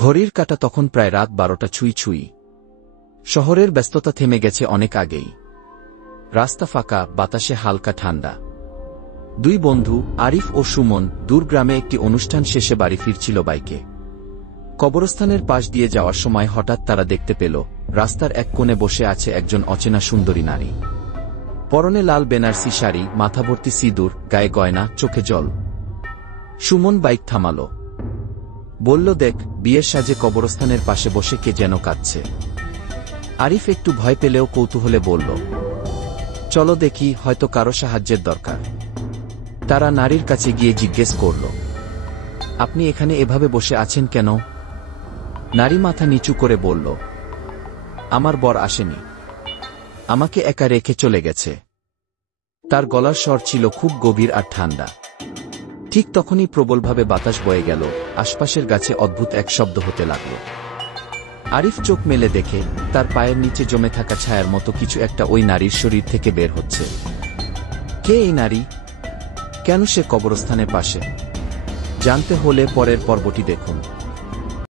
ঘড়ির কাঁটা তখন প্রায় রাত 12টা ছুঁই ছুঁই। শহরের ব্যস্ততা থেমে গেছে অনেক আগেই। রাস্তা ফাঁকা, বাতাসে হালকা ঠান্ডা। দুই বন্ধু আরিফ ও সুমন দূর গ্রামে একটি অনুষ্ঠান শেষে বাড়ি ফিরছিল বাইকে। কবরস্থানের পাশ দিয়ে যাওয়ার সময় হঠাৎ তারা দেখতে পেল রাস্তার এক কোণে বসে আছে একজন অচেনা সুন্দরী নারী। পরনে লাল বেনারসি শাড়ি, মাথাভর্তি সিঁদুর, গায়ে গয়না, চোখে জল। সুমন বাইক থামাল। বলল, দেখ, বিয়ের সাজে কবরস্থানের পাশে বসে কে যেন কাঁদছে। আরিফ একটু ভয় পেলেও কৌতূহলে বলল, চলো দেখি, হয়তো কারো সাহায্যের দরকার। তারা নারীর কাছে গিয়ে জিজ্ঞেস করল, আপনি এখানে এভাবে বসে আছেন কেন? নারী মাথা নিচু করে বলল, আমার বর আসেনি, আমাকে একা রেখে চলে গেছে। তার গলার স্বর ছিল খুব গভীর আর ঠান্ডা। ঠিক তখনই প্রবলভাবে বাতাস বয়ে গেল, আশপাশের গাছে অদ্ভুত এক শব্দ হতে লাগল। আরিফ চোখ মেলে দেখে তার পায়ের নিচে জমে থাকা ছায়ার মতো কিছু একটা ওই নারীর শরীর থেকে বের হচ্ছে। কে এই নারী? কেন সে কবরস্থানের পাশে? জানতে হলে পরের পর্বটি দেখুন।